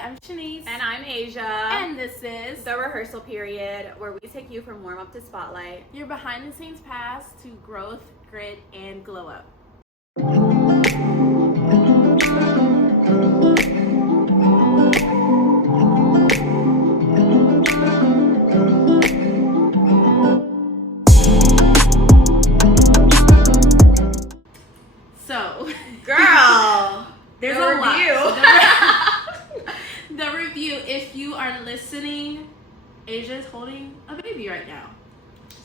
I'm Shanice. And I'm Asia. And this is The Rehearsal Period, where we take you from warm-up to spotlight. Your behind-the-scenes pass to growth, grit, and glow up. So, girl, there's the a review. lot. The review. If you are listening, Asia is holding a baby right now.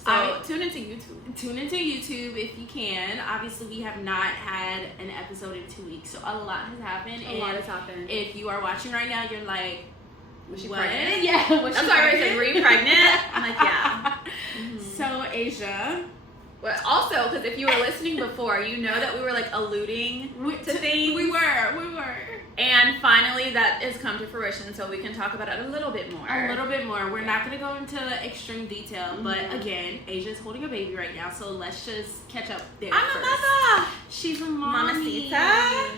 So tune into YouTube. Tune into YouTube if you can. Obviously, we have not had an episode in 2 weeks, so a lot has happened. A lot has happened. If you are watching right now, you're like, was she what? pregnant? Yeah, was That's she why I pregnant? said, were you pregnant? I'm like, yeah. So, Asia. But also, because if you were listening before, you know that we were like alluding to things. We were. And finally, that has come to fruition, so we can talk about it a little bit more. We're not going to go into extreme detail, but again, Asia is holding a baby right now, so let's just catch up there. I'm first. a mother. She's a mommy. Mamacita.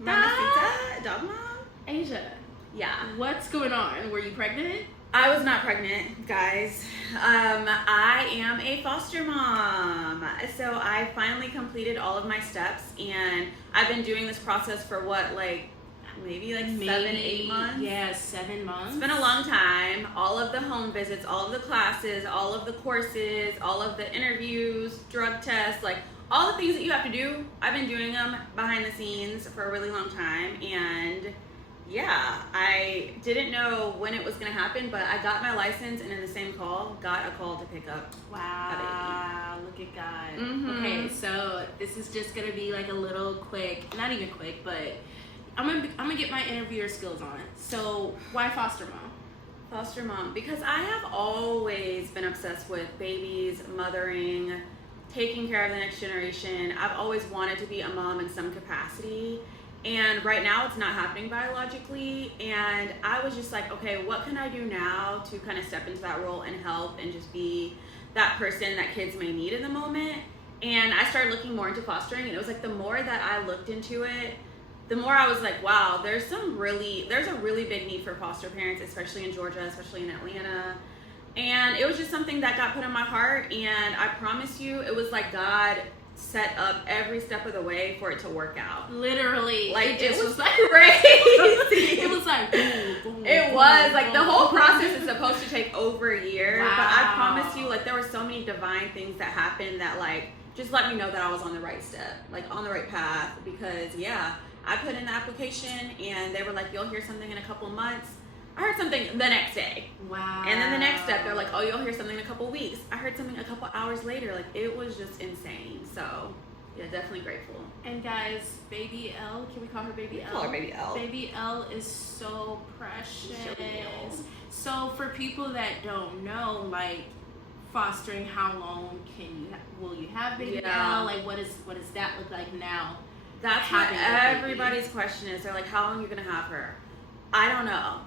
Mamacita. Dog mom. Asia. Yeah. What's going on? Were you pregnant? I was not pregnant, guys. I am a foster mom. So I finally completed all of my steps, and I've been doing this process for maybe 7, 8 months? Yeah, 7 months. It's been a long time. All of the home visits, all of the classes, all of the courses, all of the interviews, drug tests, all the things that you have to do. I've been doing them behind the scenes for a really long time, and yeah, I didn't know when it was going to happen, but I got my license, and in the same call, got a call to pick up Wow, look at God. Mm-hmm. Okay, so this is just going to be a little quick, not even quick, but I'm gonna get my interviewer skills on. So why foster mom? Foster mom, because I have always been obsessed with babies, mothering, taking care of the next generation. I've always wanted to be a mom in some capacity. And right now it's not happening biologically, and I was just like, okay, what can I do now to kind of step into that role and help and just be that person that kids may need in the moment. And I started looking more into fostering, and it was the more that I looked into it, the more I was like, wow, there's a really big need for foster parents, especially in Georgia, especially in Atlanta. And it was just something that got put on my heart, and I promise you, it was like God set up every step of the way for it to work out. Literally. It was crazy. It was boom, boom. It was the whole process is supposed to take over a year. Wow. But I promise you, there were so many divine things that happened that just let me know that I was on the right step, on the right path. Because yeah, I put in the application, and they were like, you'll hear something in a couple months. I heard something the next day. Wow. And then the next step, they're like, oh, you'll hear something in a couple weeks. I heard something a couple hours later. It was just insane. So, yeah, definitely grateful. And guys, baby L, can we call her baby L? Call her baby L. Baby L is so precious. So for people that don't know, fostering, how long will you have baby L? What does that look like now? That's what everybody's question is. They're like, how long are you gonna have her? I don't know.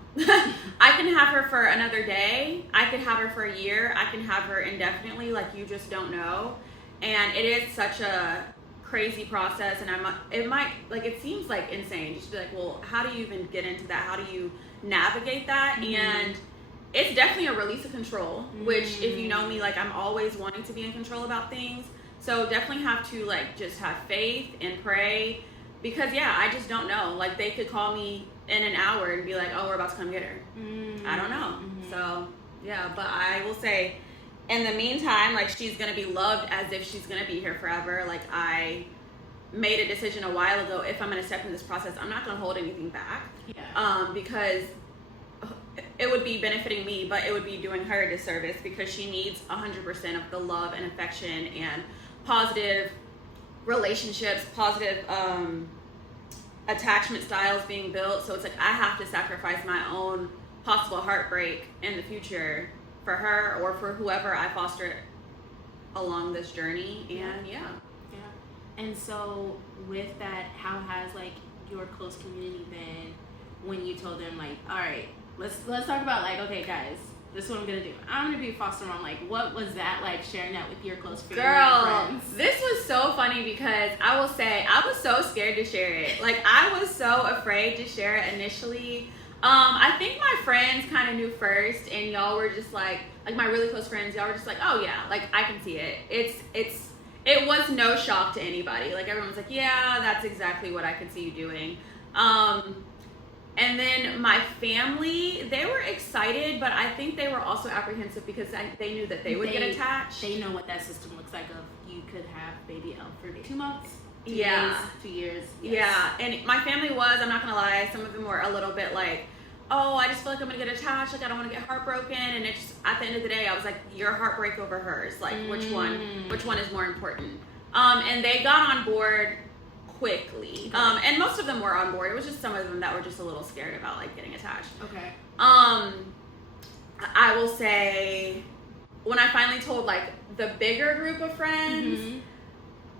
I can have her for another day. I could have her for a year. I can have her indefinitely. You just don't know. And it is such a crazy process. And it seems insane. You should be well, how do you even get into that? How do you navigate that? Mm-hmm. And it's definitely a release of control, which if you know me, I'm always wanting to be in control about things. So definitely have to just have faith and pray, because yeah, I just don't know. They could call me in an hour and be like, oh, we're about to come get her. I don't know. So yeah, but I will say, in the meantime, she's gonna be loved as if she's gonna be here forever. I made a decision a while ago, if I'm gonna step in this process, I'm not gonna hold anything back. Yeah. Because it would be benefiting me, but it would be doing her a disservice, because she needs 100% of the love and affection and positive relationships, positive attachment styles being built. So it's I have to sacrifice my own possible heartbreak in the future for her or for whoever I foster along this journey. And yeah. And so with that, how has your close community been when you told them all right, let's talk about okay, guys, this is what I'm gonna do. I'm gonna be a foster mom. Like, what was that like, sharing that with your close family Girl, and friends? this was so funny because I will say I was so scared to share it. Like, I was so afraid to share it initially. I think my friends kind of knew first, and y'all were just like my really close friends, y'all were just like, oh yeah, like I can see it. It was no shock to anybody. Like, everyone was like, yeah, that's exactly what I could see you doing. And then my family, they were excited, but I think they were also apprehensive because they knew that they would get attached. They know what that system looks like of you could have baby L for 2 months, 2 yeah. days, 2 years. Yes. Yeah, and my family was, I'm not going to lie, some of them were a little bit like, oh, I just feel like I'm going to get attached, like I don't want to get heartbroken, and it's at the end of the day, I was like, your heartbreak over hers, like which one is more important? And they got on board quickly. And most of them were on board. It was just some of them that were just a little scared about like getting attached. Okay. I will say when I finally told like the bigger group of friends,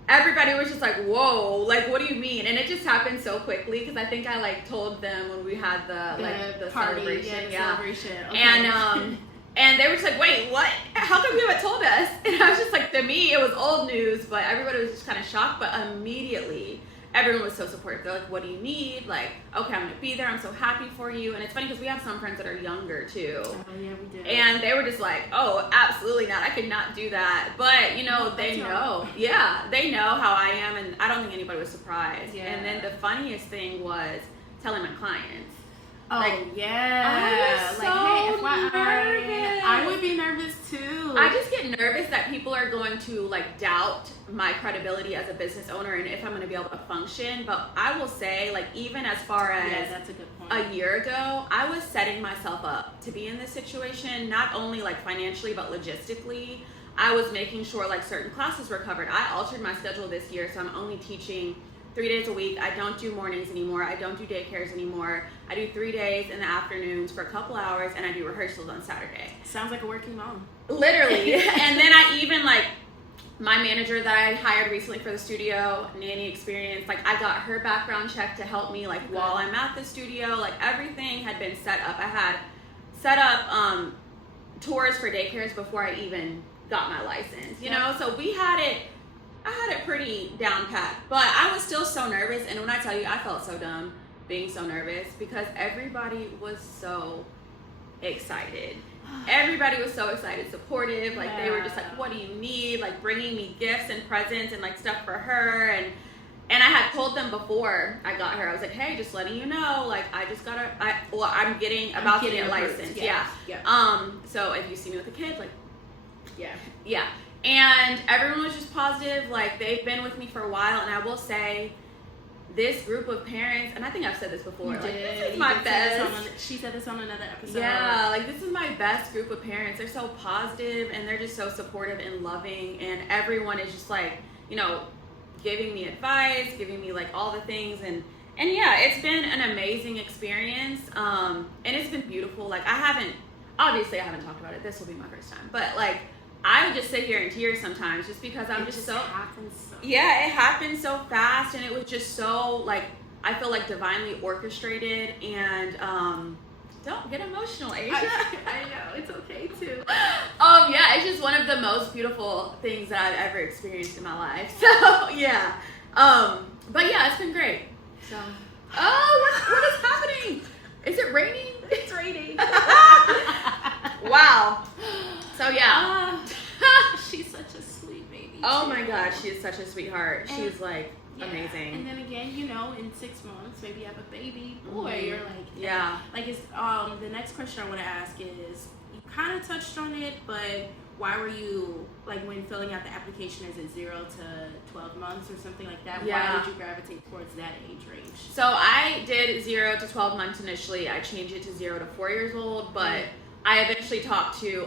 everybody was just like, whoa, like what do you mean? And it just happened so quickly because I think I like told them when we had the party, celebration. Celebration. Okay. And they were just like, wait, what? How come you haven't told us? And I was just like, to me, it was old news, but everybody was just kind of shocked. But immediately, everyone was so supportive. They're like, what do you need? Like, okay, I'm going to be there. I'm so happy for you. And it's funny because we have some friends that are younger, too. Oh, yeah, we do. And they were just like, oh, absolutely not. I could not do that. But, you know, they know. Yeah, they know how I am. And I don't think anybody was surprised. Yeah. And then the funniest thing was telling my clients. Oh, like, yeah. I was like, so hey, FYI, nervous. I would be nervous too. I just get nervous that people are going to like doubt my credibility as a business owner and if I'm going to be able to function. But I will say, like, even as far as that's a good point. a year ago, I was setting myself up to be in this situation, not only like financially, but logistically. I was making sure like certain classes were covered. I altered my schedule this year, so I'm only teaching 3 days a week. I don't do mornings anymore. I don't do daycares anymore. I do 3 days in the afternoons for a couple hours, and I do rehearsals on Saturday. Sounds like a working mom. Literally. And then I even, like, my manager that I hired recently for the studio, nanny experience, like, I got her background check to help me, like, while I'm at the studio. Like, everything had been set up. I had set up tours for daycares before I even got my license, you know? So I had it pretty down pat, but I was still so nervous. And when I tell you, I felt so dumb being so nervous because everybody was so excited. Everybody was so excited, supportive. Like, they were just like, what do you need? Like, bringing me gifts and presents and like stuff for her. And I had told them before I got her, I was like, hey, just letting you know, like, I'm about to get licensed. Yeah. So if you see me with a kid, like, yeah. And everyone was just positive. Like, they've been with me for a while. And I will say, this group of parents, and I think I've said this before, like, this is my best. She said this on another episode. Yeah, like, this is my best group of parents. They're so positive, and they're just so supportive and loving. And everyone is just, like, you know, giving me advice, giving me, like, all the things. And yeah, it's been an amazing experience. And it's been beautiful. Like, obviously I haven't talked about it. This will be my first time. But, like, I would just sit here in tears sometimes just because I'm just so... Yeah, it happened so fast, and it was just so, like, I feel like divinely orchestrated, and don't get emotional, Asia. I know, it's okay too. Yeah, it's just one of the most beautiful things that I've ever experienced in my life. So, yeah. But yeah, it's been great. So, what is happening? Is it raining? It's raining. Wow. So yeah. She's such a sweet baby. Oh my God, she is such a sweetheart. She's like amazing. And then again, you know, in 6 months, maybe you have a baby boy. You're like, yeah. Like, it's the next question I want to ask is, you kind of touched on it, but why were you, like, when filling out the application, is it 0 to 12 months or something like that? Yeah. Why did you gravitate towards that age range? So I did 0 to 12 months initially. I changed it to 0 to 4 years old, but I eventually talked to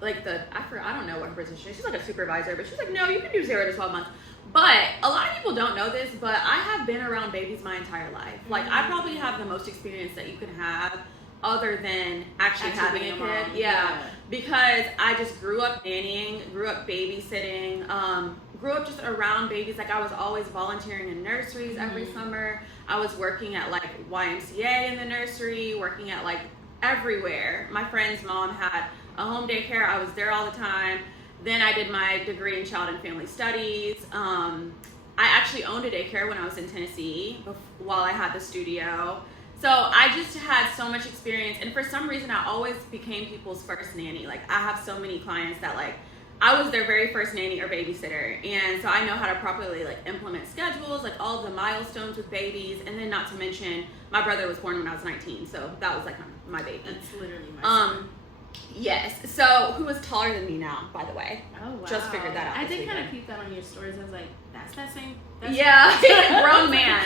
like I don't know what her position is. She's like a supervisor, but she's like, no, you can do 0 to 12 months. But a lot of people don't know this, but I have been around babies my entire life. Like, I probably have the most experience that you can have other than actually having a kid. Yeah. Because I just grew up nannying, grew up babysitting, grew up just around babies. Like, I was always volunteering in nurseries every summer. I was working at like YMCA in the nursery, working at like everywhere. My friend's mom had a home daycare. I was there all the time. Then I did my degree in child and family studies. I actually owned a daycare when I was in Tennessee while I had the studio. So I just had so much experience, and for some reason I always became people's first nanny. Like, I have so many clients that, like, I was their very first nanny or babysitter, and so I know how to properly, like, implement schedules, like all of the milestones with babies, and then not to mention my brother was born when I was 19, so that was like my baby. That's literally my son. Yes. So, who is taller than me now, by the way? Oh, wow. Just figured that out. I did kind of peep that on your stories. I was like, that's that same. That's yeah, grown man.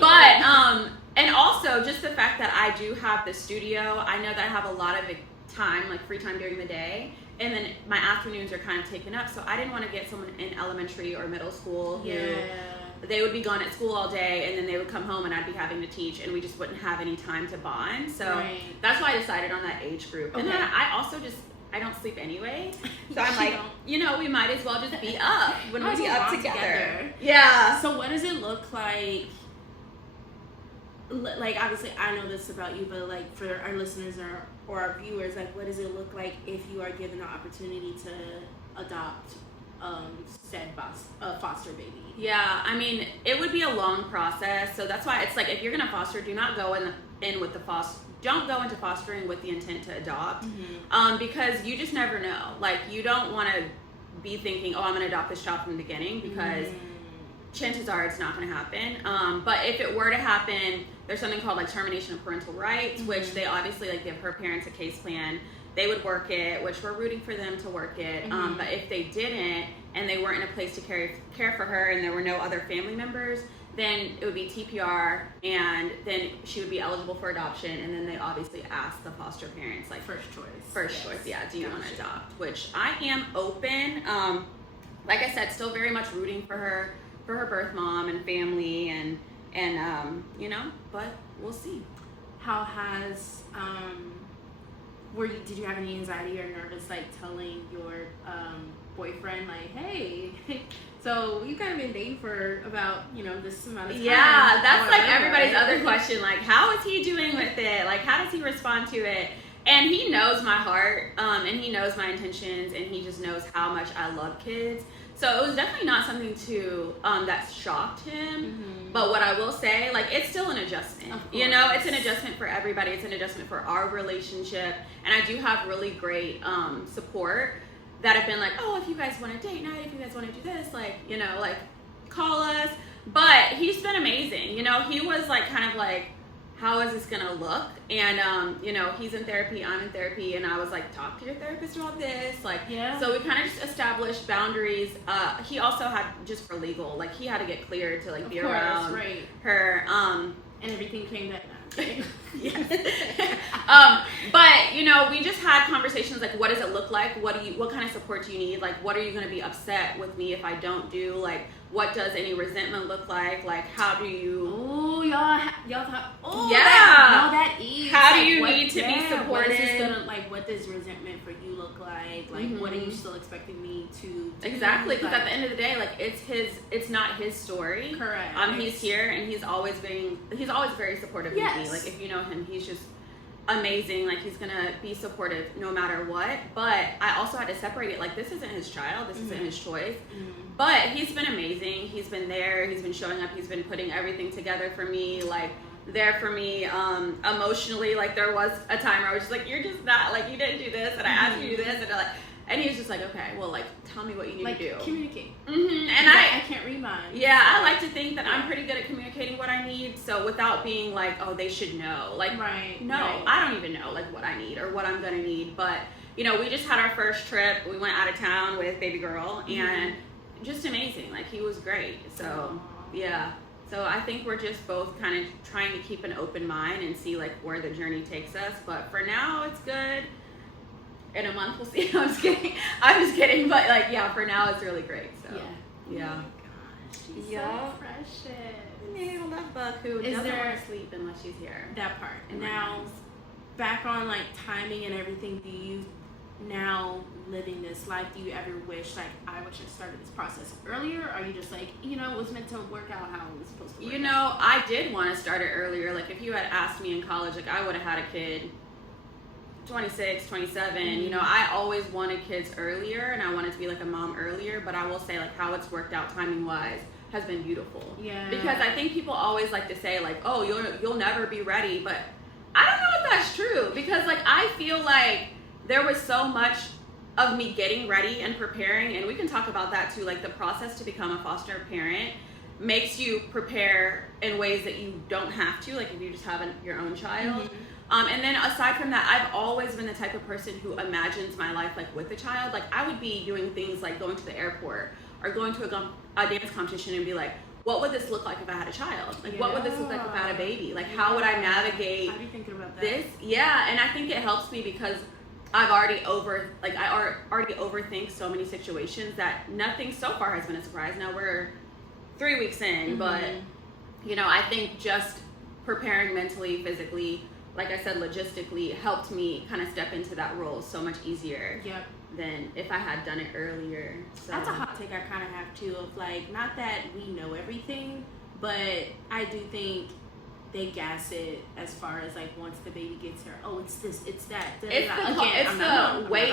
But and also just the fact that I do have the studio. I know that I have a lot of time, like free time during the day, and then my afternoons are kind of taken up. So I didn't want to get someone in elementary or middle school who they would be gone at school all day, and then they would come home and I'd be having to teach, and we just wouldn't have any time to bond. So that's why I decided on that age group. And then I also I don't sleep anyway. So I'm like, we might as well just be up when we be up together. Yeah. So what does it look like? Like, obviously I know this about you, but like for our listeners or our viewers, like, what does it look like if you are given the opportunity to adopt said foster baby? Yeah, I mean, it would be a long process. So that's why it's like, if you're gonna foster, do not go in with the foster. Don't go into fostering with the intent to adopt, because you just never know. Like, you don't want to be thinking, oh, I'm going to adopt this child from the beginning, because chances are it's not going to happen. But if it were to happen, there's something called like termination of parental rights, which they obviously like give her parents a case plan. They would work it, which we're rooting for them to work it. But if they didn't, and they weren't in a place to care for her, and there were no other family members, then it would be TPR, and then she would be eligible for adoption, and then they obviously ask the foster parents, like, first choice, yeah, do you want to adopt? Which I am open. Like I said, still very much rooting for her birth mom and family, and but we'll see. How has did you have any anxiety or nervous, like, telling your boyfriend, like, hey, so you kind of been dating for about, this amount of time? Yeah, that's like everybody's other question. Like, how is he doing with it? Like, how does he respond to it? And he knows my heart, and he knows my intentions, and he just knows how much I love kids. So it was definitely not something that shocked him. But what I will say, like, it's still an adjustment. It's an adjustment for everybody. It's an adjustment for our relationship. And I do have really great support that have been like, oh, if you guys want a date night, if you guys want to do this, like, like, call us. But he's been amazing. He was like, kind of like, how is this gonna look? And he's in therapy, I'm in therapy, and I was like, talk to your therapist about this. Like, so we kind of just established boundaries. He also had, just for legal, like, he had to get cleared to, like, be around her. And everything came back. Yes. But we just had conversations like, what does it look like? What kind of support do you need? Like, what are you going to be upset with me if I don't do? Like, what does any resentment look like? Like, how do you? Oh, y'all thought. Oh, yeah. That is. How do you need to be supported? What is this gonna, like? What does resentment for you look like? Like, what are you still expecting me to do? Exactly, because at the end of the day, like, it's not his story. Correct. He's here, and he's always very supportive of me. Like, if you know him, he's just amazing. Like, he's gonna be supportive no matter what. But I also had to separate it. Like, this isn't his child. This isn't his choice. But he's been amazing. He's been there. He's been showing up. He's been putting everything together for me. Like, there for me emotionally. Like, there was a time where I was just like, you're just not, like, you didn't do this, and I asked you to do this, and and he was just like, okay, well, like, tell me what you need to do. Communicate. And I can't read mine. Yeah, I like to think that I'm pretty good at communicating what I need. So without being like, oh, they should know. Like, I don't even know, like, what I need or what I'm gonna need. But we just had our first trip. We went out of town with baby girl, and just amazing. Like, he was great. So yeah. So I think we're just both kind of trying to keep an open mind and see, like, where the journey takes us. But for now, it's good. In a month, we'll see. I'm just kidding. But, like, yeah, for now, it's really great. So yeah. Oh my gosh, she's so precious. Yeah, love Buck, who doesn't want to sleep unless she's here. That part. And now, back on, like, timing and everything, do you now living this life, do you ever wish, like, I wish I started this process earlier? Or are you just like, it was meant to work out how it was supposed to work out? I did want to start it earlier. Like, if you had asked me in college, like, I would have had a kid 26, 27, you know, I always wanted kids earlier, and I wanted to be like a mom earlier, but I will say, like, how it's worked out timing wise has been beautiful. Yeah. Because I think people always like to say, like, oh, you'll never be ready, but I don't know if that's true, because, like, I feel like there was so much of me getting ready and preparing, and we can talk about that too, like, the process to become a foster parent makes you prepare in ways that you don't have to, like if you just have your own child. And then aside from that, I've always been the type of person who imagines my life like with a child. Like I would be doing things like going to the airport or going to a dance competition and be like, what would this look like if I had a child? Like what would this look like if I had a baby? Like how would I navigate this? Yeah, and I think it helps me because I've already already overthink so many situations that nothing so far has been a surprise. Now we're 3 weeks in, but you know, I think just preparing mentally, physically, like I said, logistically, helped me kind of step into that role so much easier than if I had done it earlier. So that's a hot take I kind of have too, of like, not that we know everything, but I do think they gas it as far as like once the baby gets here, oh, it's this, it's that. Wait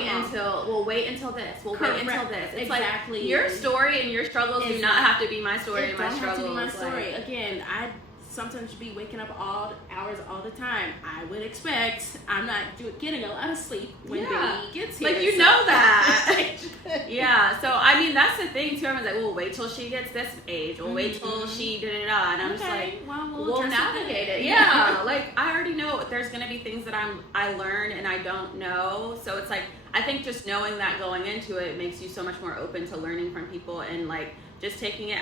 until this. It's exactly. Like your story and your struggles do not have to be my story and my struggles. Don't have to be my story. Again, I sometimes be waking up all hours all the time. I would expect I'm not getting a lot of sleep when baby gets here. Like you know that. Yeah. So I mean that's the thing too. Everyone's like, well, wait till she gets this age. We'll wait till she and I'm just like, we'll navigate it. Yeah. Like I already know there's gonna be things that I learn and I don't know. So it's like I think just knowing that going into it makes you so much more open to learning from people and like just taking it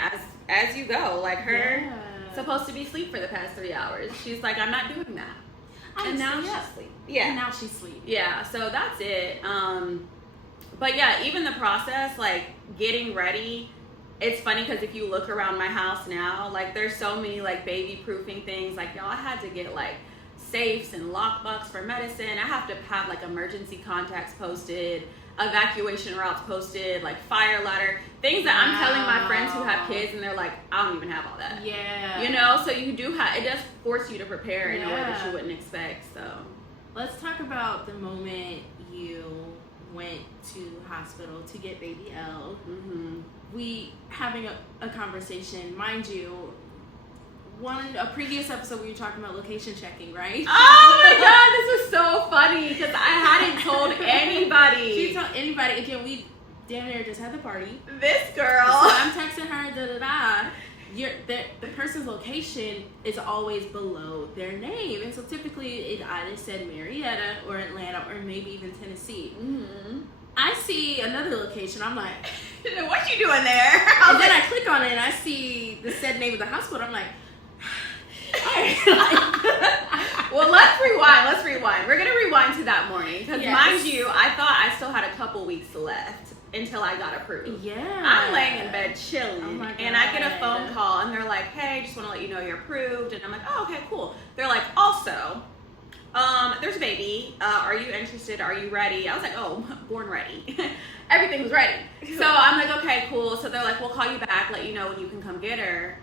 as you go. Like her. Yeah. Supposed to be asleep for the past 3 hours. She's like, I'm not doing that. And now she's asleep. Yeah. And now she's asleep. Yeah, so that's it. But yeah, even the process, like getting ready, it's funny because if you look around my house now, like there's so many like baby proofing things. Like y'all, I had to get like safes and lockbox for medicine. I have to have like emergency contacts posted, evacuation routes posted, like fire ladder, things that I'm telling my friends who have kids and they're like, I don't even have all that. Yeah. You know, so you do have, it does force you to prepare in a way that you wouldn't expect, so. Let's talk about the moment you went to hospital to get baby L. We having a conversation, mind you, a previous episode we were talking about location checking, right? Oh my god, this is so funny because I hadn't told anybody. She told anybody. Again, we damn near just had the party. This girl. So I'm texting her, the person's location is always below their name. And so typically it either said Marietta or Atlanta or maybe even Tennessee. I see another location. I'm like, what you doing there? And then I click on it and I see the said name of the hospital. I'm like, well, let's rewind. We're gonna rewind to that morning because mind you, I thought I still had a couple weeks left until I got approved. Yeah, I'm laying in bed chilling, and I get a phone call, and they're like, "Hey, just want to let you know you're approved." And I'm like, "Oh, okay, cool." They're like, "Also, there's a baby. Are you interested? Are you ready?" I was like, "Oh, born ready." Everything was ready. So I'm like, "Okay, cool." So they're like, "We'll call you back, let you know when you can come get her."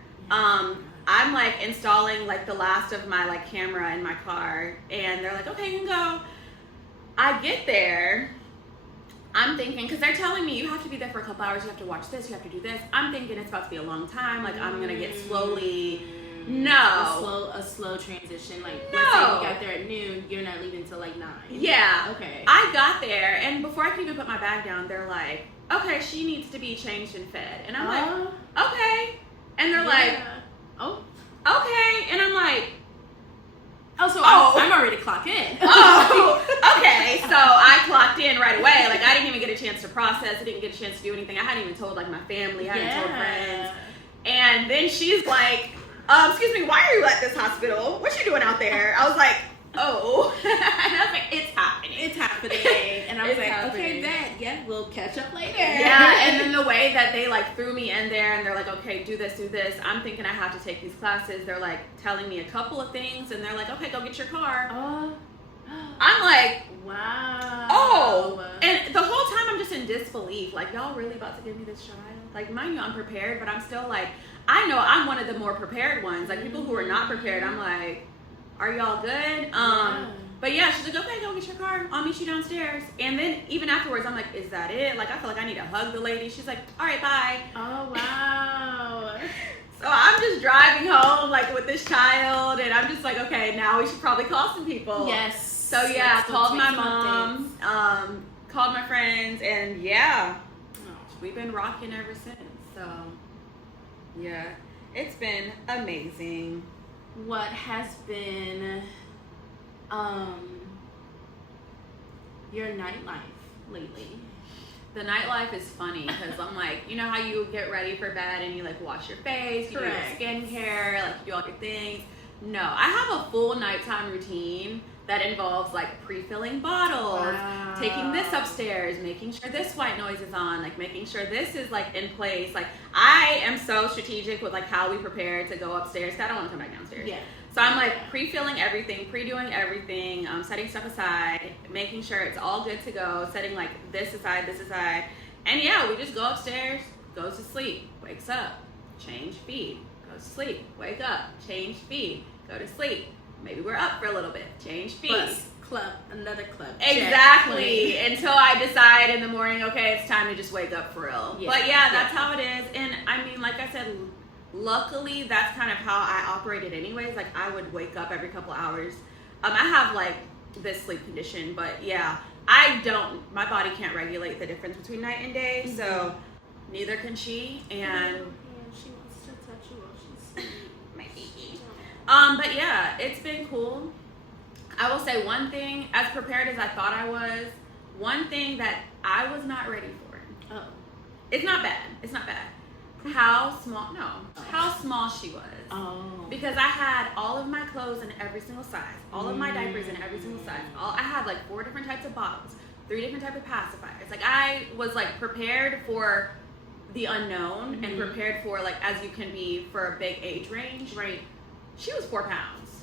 I'm like installing like the last of my like camera in my car and they're like, okay, you can go. I get there. I'm thinking, because they're telling me you have to be there for a couple hours, you have to watch this, you have to do this. I'm thinking it's about to be a long time. Like I'm gonna get slowly. No. A slow transition. Like let's say you got there at noon, you're not leaving until like 9. Yeah. Okay. I got there and before I could even put my bag down, they're like, okay, she needs to be changed and fed. And I'm like, okay. And they're like, oh, okay. And I'm like, I'm already clocked in. Okay. So I clocked in right away. Like I didn't even get a chance to process. I didn't get a chance to do anything. I hadn't even told like my family. I hadn't told friends. And then she's like, excuse me, why are you at this hospital? What you doing out there? I was like, oh. And I was like, it's happening. It's happening. And I was like, okay, then, we'll catch up later. Yeah, and then the way that they like threw me in there and they're like, okay, do this. I'm thinking I have to take these classes. They're like telling me a couple of things and they're like, okay, go get your car. I'm like, wow. Oh. And the whole time I'm just in disbelief. Like, y'all really about to give me this child? Like, mind you, I'm prepared, but I'm still like, I know I'm one of the more prepared ones. Like, people who are not prepared, I'm like, are y'all good? But yeah, she's like, okay, go get your car. I'll meet you downstairs. And then even afterwards, I'm like, is that it? Like, I feel like I need to hug the lady. She's like, all right, bye. Oh, wow. So I'm just driving home, like, with this child. And I'm just like, okay, now we should probably call some people. Yes. So yeah, called my mom, called my friends, and yeah, we've been rocking ever since. So yeah, it's been amazing. What has been your nightlife lately? The nightlife is funny because I'm like, you know how you get ready for bed and you like wash your face, you do your skincare, like you do all your things. No, I have a full nighttime routine that involves like pre-filling bottles, taking this upstairs, making sure this white noise is on, like making sure this is like in place. Like I am so strategic with like how we prepare to go upstairs. I don't want to come back downstairs. Yeah. So I'm like pre-filling everything, pre-doing everything, setting stuff aside, making sure it's all good to go, setting like this aside, and yeah, we just go upstairs, goes to sleep, wakes up, change feed, goes to sleep, wake up, change feed, go to sleep. Maybe we're up for a little bit. Change feed. Plus, club, another club. Exactly. Until I decide in the morning, okay, it's time to just wake up for real. Yeah. But yeah, that's how it is. And I mean, like I said, luckily that's kind of how I operated anyways. Like I would wake up every couple hours. I have like this sleep condition, but yeah, my body can't regulate the difference between night and day. Mm-hmm. So neither can she. And yeah, she wants to touch you while she's asleep. But yeah, it's been cool. I will say one thing, as prepared as I thought I was, one thing that I was not ready for. Oh. It's not bad. How small she was. Oh. Because I had all of my clothes in every single size, all of my diapers in every single size. I had like 4 different types of bottles, 3 different types of pacifiers. Like I was like prepared for the unknown and prepared for like as you can be for a big age range. Right. She was 4 pounds.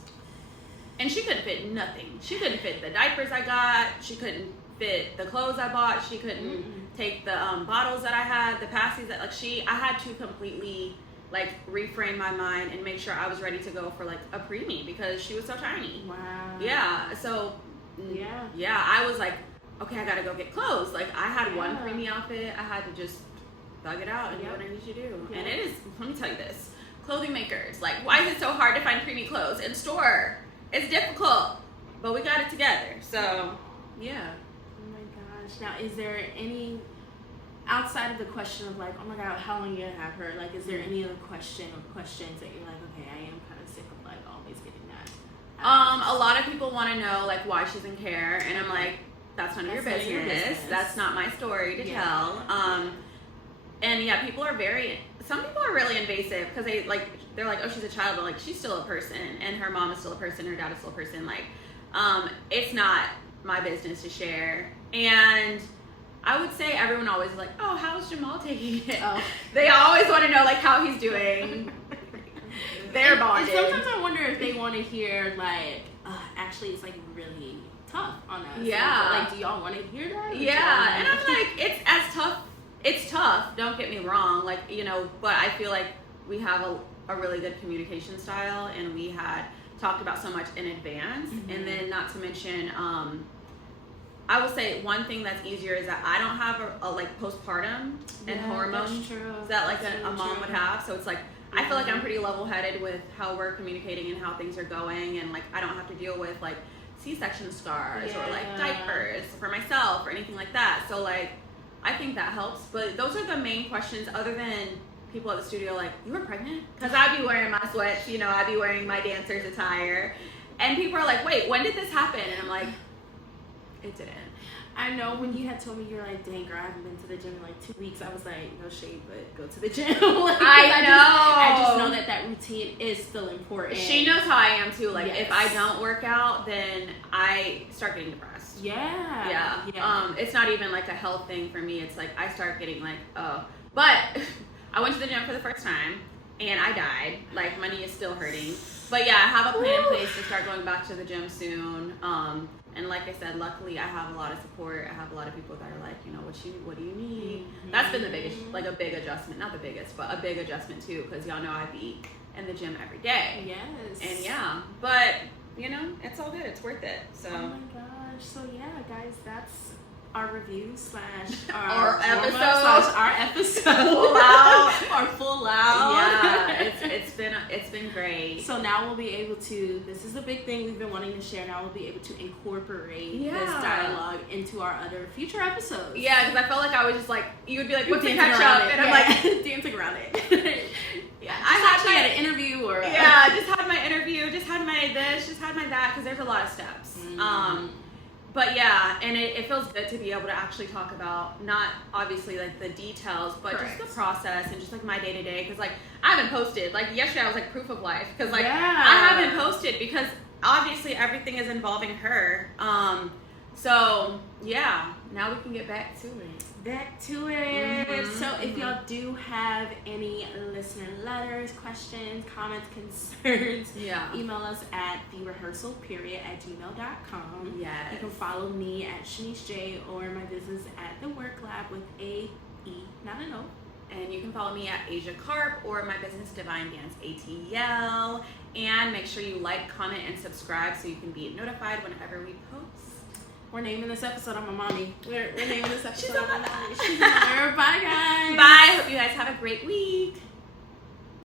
And she couldn't fit nothing. She couldn't fit the diapers I got. She couldn't fit the clothes I bought. She couldn't take the bottles that I had, the passies that like I had to completely like reframe my mind and make sure I was ready to go for like a preemie because she was so tiny. Wow. Yeah. So yeah, I was like, okay, I gotta go get clothes. Like I had one preemie outfit. I had to just thug it out and do what I need to do. And it is, let me tell you this. Clothing makers, like why is it so hard to find preemie clothes in store? It's difficult, but we got it together. So yeah. Oh my gosh. Now, is there any outside of the question of like, oh my god, how long are you gonna have her? Like, is there any other questions that you're like, okay, I am kind of sick of like always getting that? A lot of people want to know like why she's in care, and I'm like, that's none of your business. That's not my story to tell. And yeah, some people are really invasive because they're like, oh, she's a child, but like she's still a person, and her mom is still a person, her dad is still a person. Like, it's not my business to share. And I would say everyone always is like, oh, how's Jamal taking it? Oh. They always want to know like how he's doing. They're bonded. And sometimes I wonder if they want to hear like, actually, it's like really tough on us. Yeah. Like, do y'all want to hear that? Yeah. And I'm like, it's tough. Don't get me wrong. Like, you know, but I feel like we have a really good communication style, and we had talked about so much in advance. And then not to mention, I will say one thing that's easier is that I don't have a like postpartum and hormones that like a mom would have. So it's like, I feel like I'm pretty level-headed with how we're communicating and how things are going, and like I don't have to deal with like C-section scars or like diapers for myself or anything like that. So like I think that helps. But those are the main questions, other than people at the studio like, you were pregnant? Because I'd be wearing my sweats, you know, I'd be wearing my dancer's attire, and people are like, wait, when did this happen? And I'm like, it didn't. I know when you had told me, you're like, dang girl, I haven't been to the gym in like 2 weeks. I was like, no shade, but go to the gym. Like, I just know that routine is still important. She knows how I am too. Like if I don't work out, then I start getting depressed. Yeah. It's not even like a health thing for me. It's like I start getting like, oh. But I went to the gym for the first time and I died. Like my knee is still hurting. But yeah, I have a plan in place to start going back to the gym soon. And like I said, luckily I have a lot of support. I have a lot of people that are like, you know, what do you need? That's been the biggest, like a big adjustment. Not the biggest, but a big adjustment too, because y'all know I be in the gym every day. Yes. And yeah, but you know, it's all good. It's worth it. So. Oh my gosh. So yeah, guys, that's our review / our episode. Our episode. Full out. Our full out. Yeah, it's been great. So now we'll be able to, this is a big thing we've been wanting to share, now we'll be able to incorporate this dialogue into our other future episodes. Yeah, because I felt like I was just like, you would be like, what's the dancing catch around up? it. And I'm like, dancing around it. Yeah, I actually had an interview or just had my interview, just had my this, just had my that, because there's a lot of steps. But yeah, and it feels good to be able to actually talk about, not obviously like the details, but just the process and just like my day to day. Because like I haven't posted. Like yesterday I was like proof of life, because like I haven't posted because obviously everything is involving her. So yeah, now we can get back to it. So if y'all do have any listener letters, questions, comments, concerns, email us at therehearsalperiod@gmail.com. Yes. You can follow me at Shanice J or my business at The Work Lab with A-E, not an O. And you can follow me at Asia Carp or my business Divine Dance ATL. And make sure you like, comment, and subscribe so you can be notified whenever we post. We're naming this episode on my mommy. We're naming this episode She's on my mommy. She's on my Bye, guys. Bye. Hope you guys have a great week.